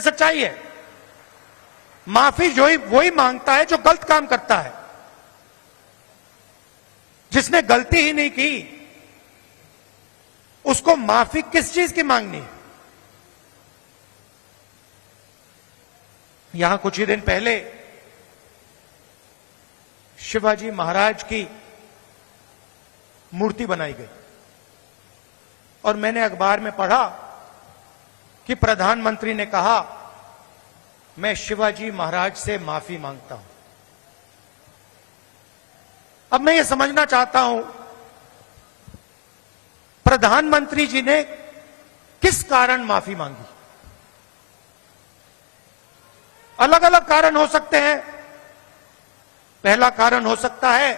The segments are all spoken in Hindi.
ये सच्चाई है। माफी जो ही वही मांगता है जो गलत काम करता है। जिसने गलती ही नहीं की उसको माफी किस चीज की मांगनी है? यहां कुछ ही दिन पहले शिवाजी महाराज की मूर्ति बनाई गई और मैंने अखबार में पढ़ा कि प्रधानमंत्री ने कहा मैं शिवाजी महाराज से माफी मांगता हूं। अब मैं ये समझना चाहता हूं प्रधानमंत्री जी ने किस कारण माफी मांगी। अलग अलग कारण हो सकते हैं। पहला कारण हो सकता है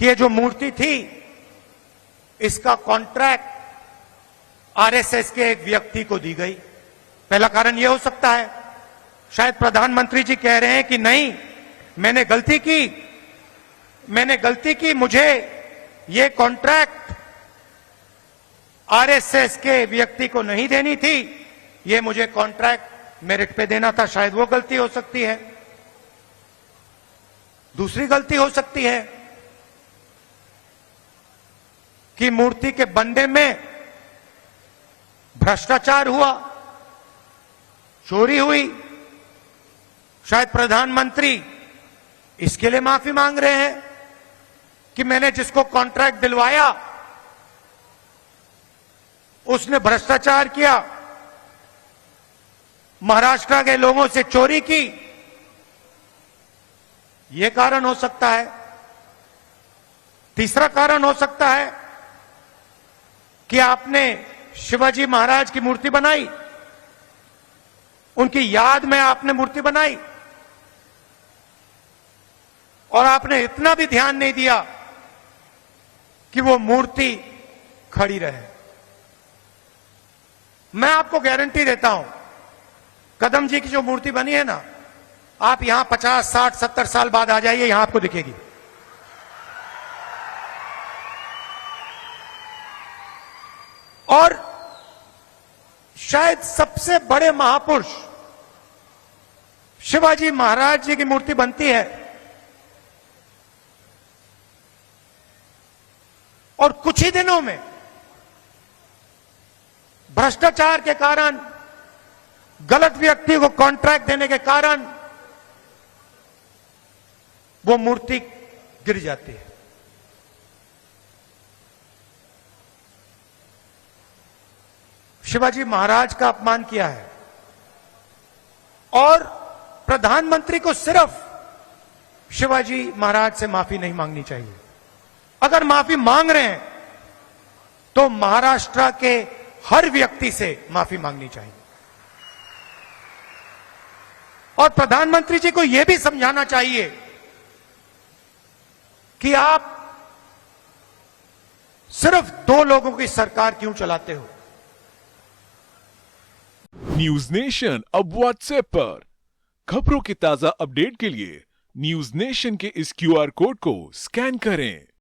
कि ये जो मूर्ति थी इसका कॉन्ट्रैक्ट आरएसएस के एक व्यक्ति को दी गई। पहला कारण यह हो सकता है। शायद प्रधानमंत्री जी कह रहे हैं कि नहीं, मैंने गलती की, मुझे ये कॉन्ट्रैक्ट आरएसएस के व्यक्ति को नहीं देनी थी, ये मुझे कॉन्ट्रैक्ट मेरिट पे देना था। शायद वो गलती हो सकती है। दूसरी गलती हो सकती है कि मूर्ति के बनने में भ्रष्टाचार हुआ, चोरी हुई। शायद प्रधानमंत्री इसके लिए माफी मांग रहे हैं कि मैंने जिसको कॉन्ट्रैक्ट दिलवाया उसने भ्रष्टाचार किया, महाराष्ट्र के लोगों से चोरी की। यह कारण हो सकता है। तीसरा कारण हो सकता है कि आपने शिवाजी महाराज की मूर्ति बनाई, उनकी याद में आपने मूर्ति बनाई और आपने इतना भी ध्यान नहीं दिया कि वो मूर्ति खड़ी रहे। मैं आपको गारंटी देता हूं, कदम जी की जो मूर्ति बनी है ना, आप यहां 50, 60, 70 साल बाद आ जाइए, यहां आपको दिखेगी। और शायद सबसे बड़े महापुरुष शिवाजी महाराज जी की मूर्ति बनती है और कुछ ही दिनों में भ्रष्टाचार के कारण, गलत व्यक्ति को कॉन्ट्रैक्ट देने के कारण वो मूर्ति गिर जाती है। शिवाजी महाराज का अपमान किया है और प्रधानमंत्री को सिर्फ शिवाजी महाराज से माफी नहीं मांगनी चाहिए। अगर माफी मांग रहे हैं तो महाराष्ट्र के हर व्यक्ति से माफी मांगनी चाहिए और प्रधानमंत्री जी को यह भी समझाना चाहिए कि आप सिर्फ 2 लोगों की सरकार क्यों चलाते हो। न्यूज नेशन अब व्हाट्सएप पर खबरों के ताजा अपडेट के लिए न्यूज नेशन के इस क्यूआर कोड को स्कैन करें।